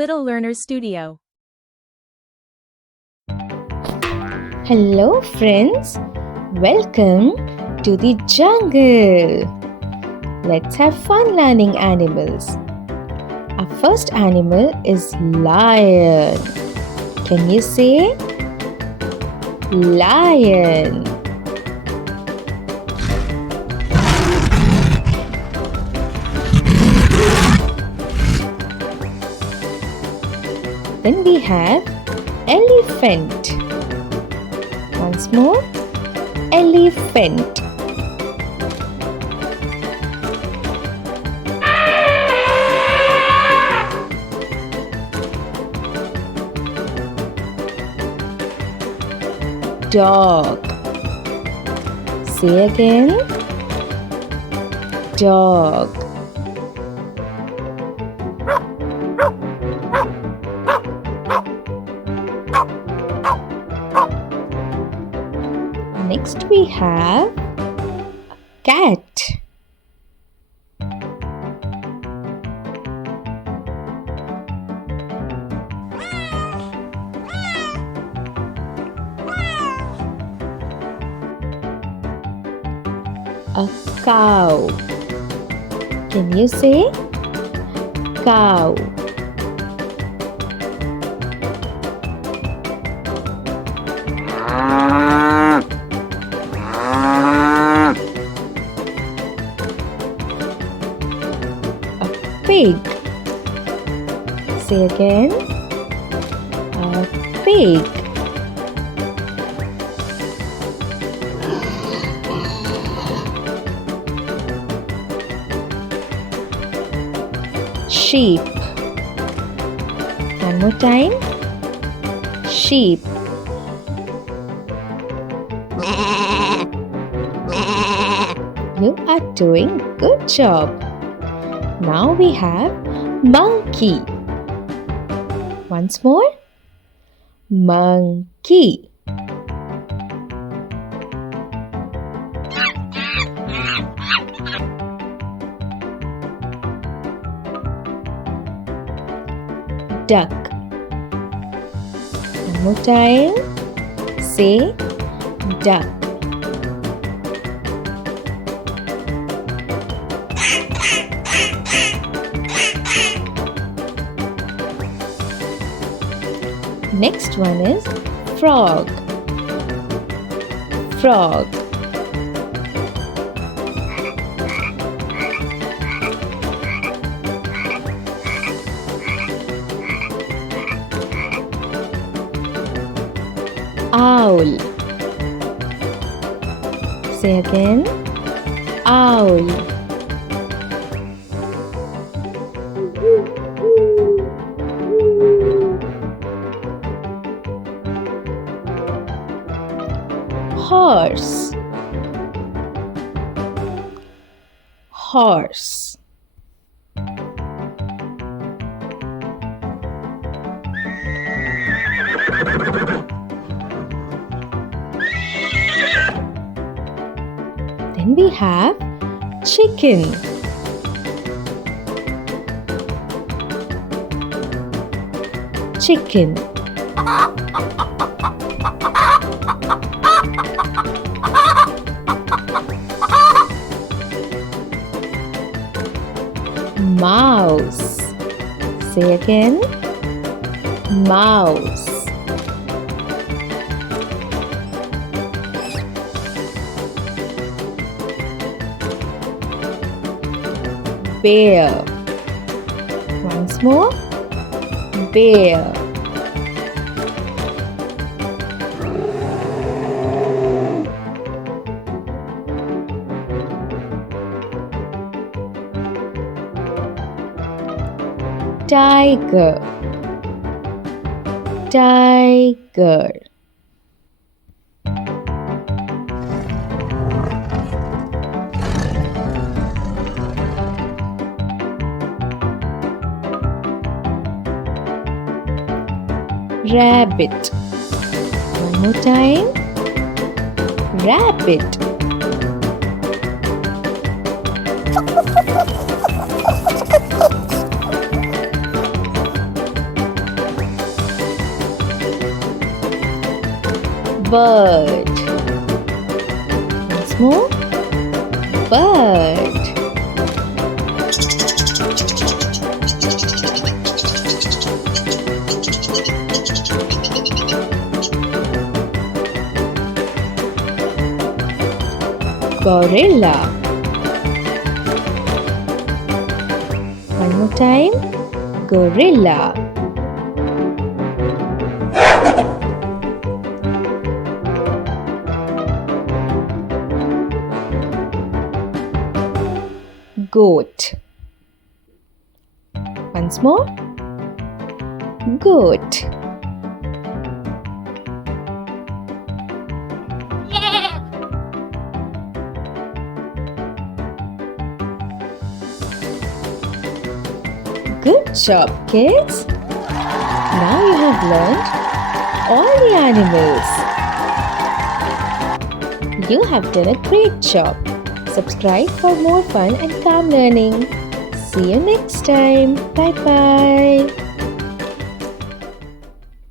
Little Learner Studio. Hello friends, welcome to the jungle. Let's have fun learning animals. Our first animal is lion. Can you say lion? Then we have elephant. Once more, elephant. Dog. Say again. Dog. Next we have cat. A cow. Can you say cow? Pig. Say again. A pig. Sheep. One more time. Sheep. You are doing good job. Now we have monkey. Once more. Monkey. Duck. One more time. Say duck. Next one is frog. Frog. Owl. Say again. Owl. Horse. Horse. Then we have chicken. Chicken. Mouse. Say again. Mouse. Bear. Once more. Bear. Tiger. Tiger. Rabbit. One more time. Rabbit. bird. Once more. Bird. Gorilla. One more time. Gorilla. Goat. Once more. Goat. Good job, kids. Now you have learned all the animals. You have done a great job. Subscribe for more fun and calm learning. See you next time. Bye bye.